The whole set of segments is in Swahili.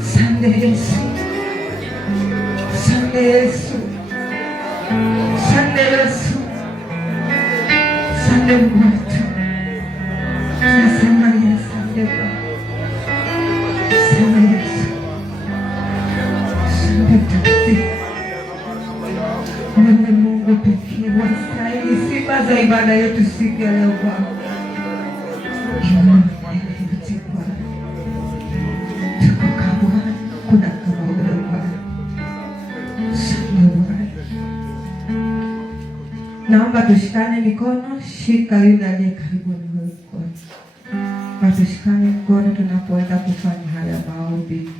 Asante Yesu, Asante Yesu, asante Yesu, asante Mungu wetu. Tunasema Yesu, asante Baba, asante Yesu, asante Mtakatifu. Wewe Mungu pekee wastahili sifa za ibada yetu siku ya leo Bwana. Naomba tushikane mikono, shika yule aliye karibu na wewe kwanza. Tushikane mikono tunapoenda kufanya haya maombi.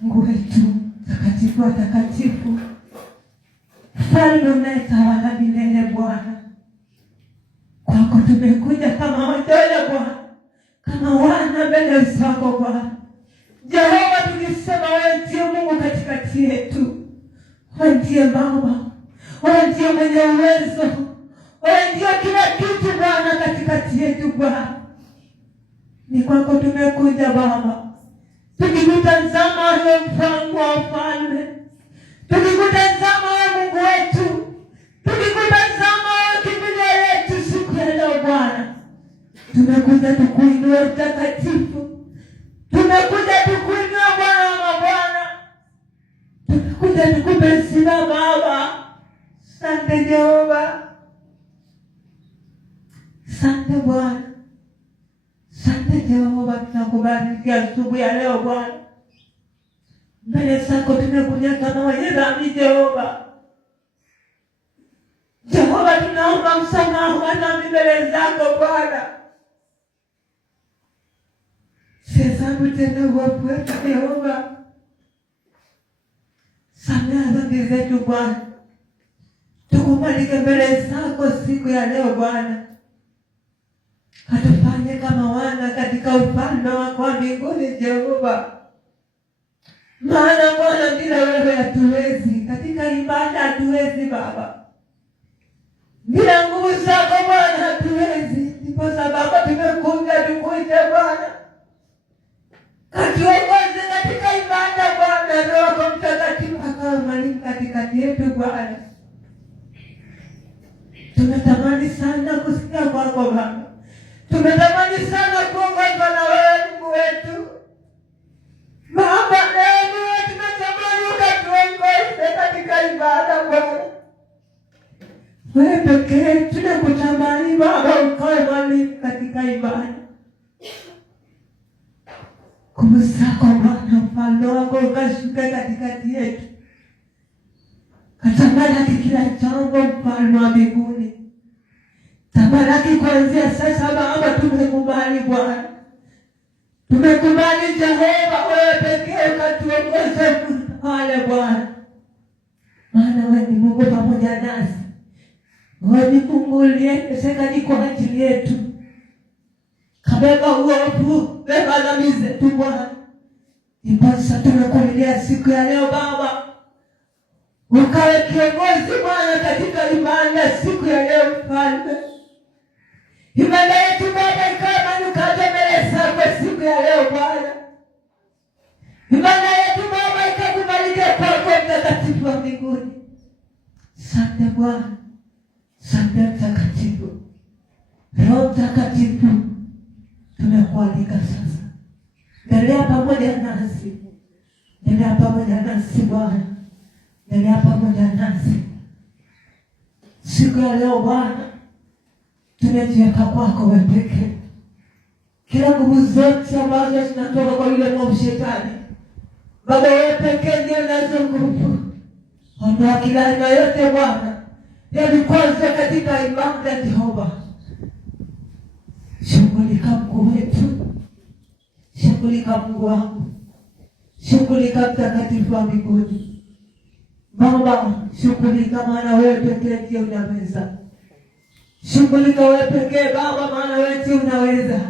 Mungu wetu takatifu, takatifu, Mfalme unayetawala milele Bwana, kwako tumekuja kama watoto Bwana, kama wana mbele zako Bwana. Jehova, tukisema wewe ndiye Mungu katikati yetu. Wewe ndiye Baba, wewe ndiye mwenye uwezo, wewe ndiye kila kitu Bwana katikati yetu Bwana. Ni kwako tumekuja Baba, tukikutazama wewe mfalme wa wafalme, tukikutazama wewe Mungu wetu, tukikutazama wewe kimbilio letu siku ya leo Bwana. Tumekuja tukuinue utakatifu, tumekuja tukuinue Bwana wa mabwana, tumekuja tukupe sifa Baba. Asante Jehova, asante Bwana, asante Jehova. Tunakubariki asubuhi ya leo Bwana. Mbele zako tumekuja kama wenye dhambi Jehova. Jehova, tunaomba msamaha wa dhambi mbele zako Bwana. Sihesabu tena uovu wetu Jehova. Samehe dhambi zetu Bwana. Tukubalike mbele zako siku ya leo Bwana. Katufanye kama wana katika ufalme wako wa mbinguni Jehova. Maana Bwana bila wewe hatuwezi, katika ibada hatuwezi Baba. Bila nguvu zako Bwana hatuwezi. Ndipo sababu tumekuja tukuite Bwana. Katuongoze katika ibada Bwana. Roho Mtakatifu akawa mwalimu katikati yetu Bwana. Tunatamani sana kusikia kwako Baba. Tunatamani sana kuongozwa na wewe Mungu wetu. Baba, leo tunatamani ukatuongoze katika ibada Bwana. Wewe pekee tunakutamani Baba, ukawe mwalimu katika ibada. Nguvu zako Bwana, mfalme wako ukashuka katikati yetu. Katamalaki kila jambo mfalme wa mbinguni. Tamalaki kuanzia sasa Baba, tumekubali Bwana. Tumekubali Jehova, wewe pekee ukatuongoze pale Bwana. Maana wewe ni Mungu pamoja nasi. Wewe ni Mungu uliyeteseka kwa ajili yetu. Kabeba uovu, beba dhambi zetu Bwana. Ipasa tunakulilia siku ya leo Baba. Ukawe kiongozi Bwana katika ibada siku ya leo Mfalme. Ibada yetu Baba ikawa manukato mbele zako siku ya leo Bwana. Ibada yetu Baba ikakubalike kwako Mtakatifu wa mbinguni. Asante Bwana, asante Mtakatifu. Roho Mtakatifu, tunakualika sasa. Endelea pamoja nasi. Endelea pamoja nasi Bwana. Endelea pamoja nasi. Siku ya leo Bwana, tunajiweka kwako wewe pekee. Kila nguvu zote ambazo zinatoka kwa yule mwovu shetani, Baba, wewe pekee ndiye unazo nguvu. Ondoa kila aina yote Bwana ya vikwazo katika ibada Jehova. Shughulika Mungu wetu. Shughulika Mungu wangu. Shughulika Mtakatifu wa mbinguni. Baba, shughulika maana wewe pekee ndiye unaweza. Shughulika wewe pekee Baba, maana wewe ndiye unaweza.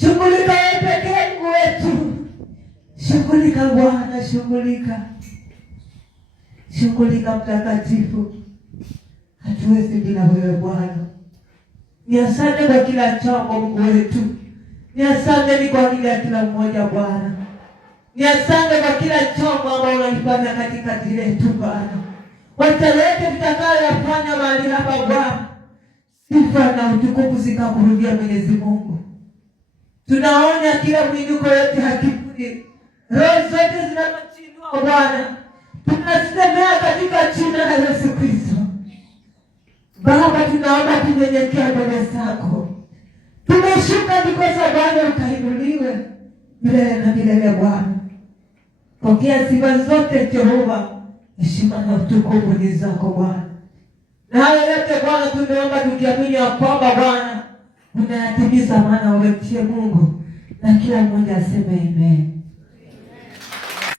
Shughulika wewe pekee Mungu wetu. Shughulika Bwana, shughulika. Shughulika Mtakatifu. Hatuwezi bila wewe Bwana. Ni asante kwa kila jambo Mungu wetu. Ni asante ni kwa ajili ya kila mmoja Bwana. Ni asante kwa kila chombo ambao unalifanya katikati yetu Bwana. Watalete tutakayofanya mahali hapa Bwana. Sifa na utukufu zikakurudia Mwenyezi Mungu. Tunaonya kila mwinuko yote hakiburi. Roho zote zinamachinua Bwana. Tunasemea katika jina la Yesu Kristo. Baba, tunaomba tunyenyekea mbele zako. Tumeshuka ndikosa Bwana ukainuliwe milele na milele Bwana. Pokea sifa zote Jehova, heshima na utukufu ni zako Bwana. Na haya yote Bwana tumeomba tukiamini ya kwamba Bwana unayatimiza, maana wewe ndiye Mungu. Na kila mmoja aseme amen.